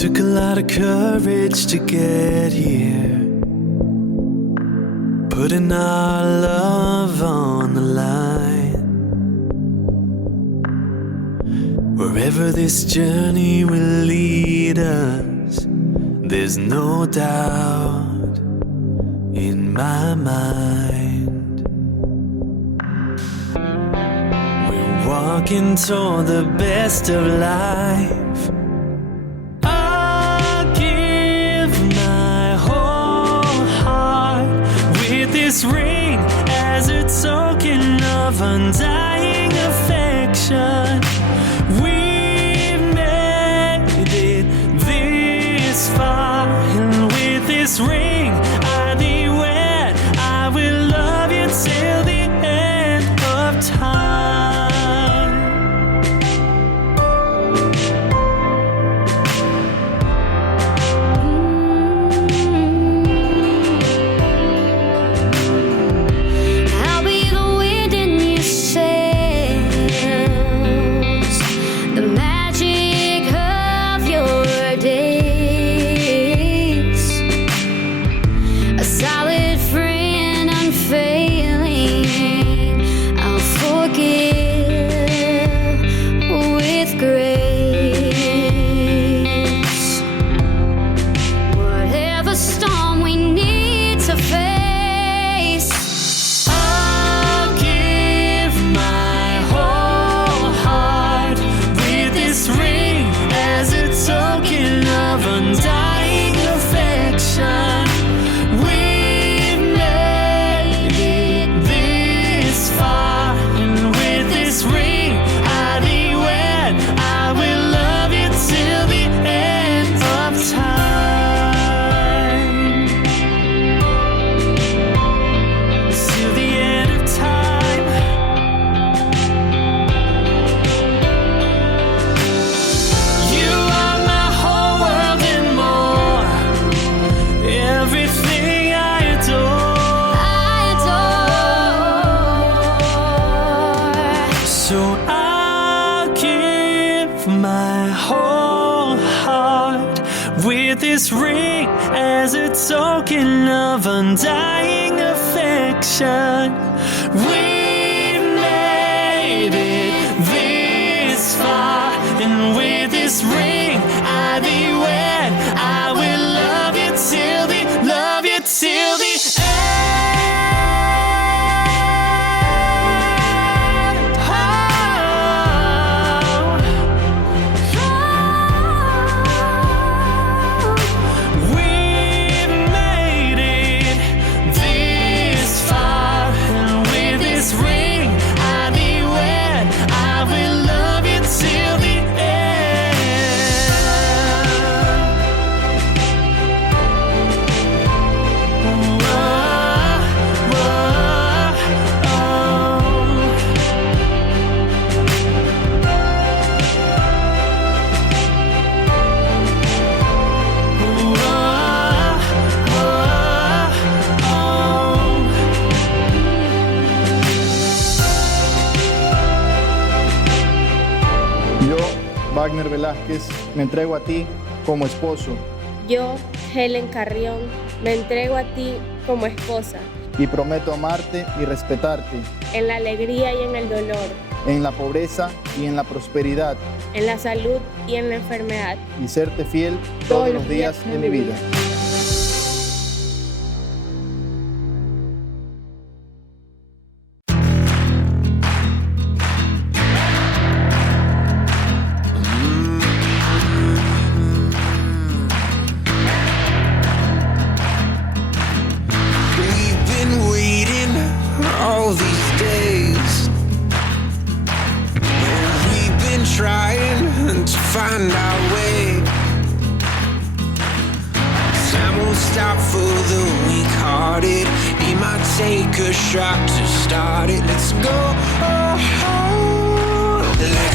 Took a lot of courage to get here, putting our love on the line. Wherever this journey will lead us, there's no doubt in my mind. We're walking toward the best of life. This ring as a token of undying affection. We've made it this far, and with this ring I thee wed. I will love you till the end of time. This ring as a token of undying affection. We've made it this far, and with this ring I thee wed. I will love you till the end. Wagner Velázquez, me entrego a ti como esposo. Yo, Helen Carrión, me entrego a ti como esposa. Y prometo amarte y respetarte. En la alegría y en el dolor. En la pobreza y en la prosperidad. En la salud y en la enfermedad. Y serte fiel todos los días de mi vida. Find our way. Time won't stop for the weak-hearted. It might take a shot to start it. Let's go. Let's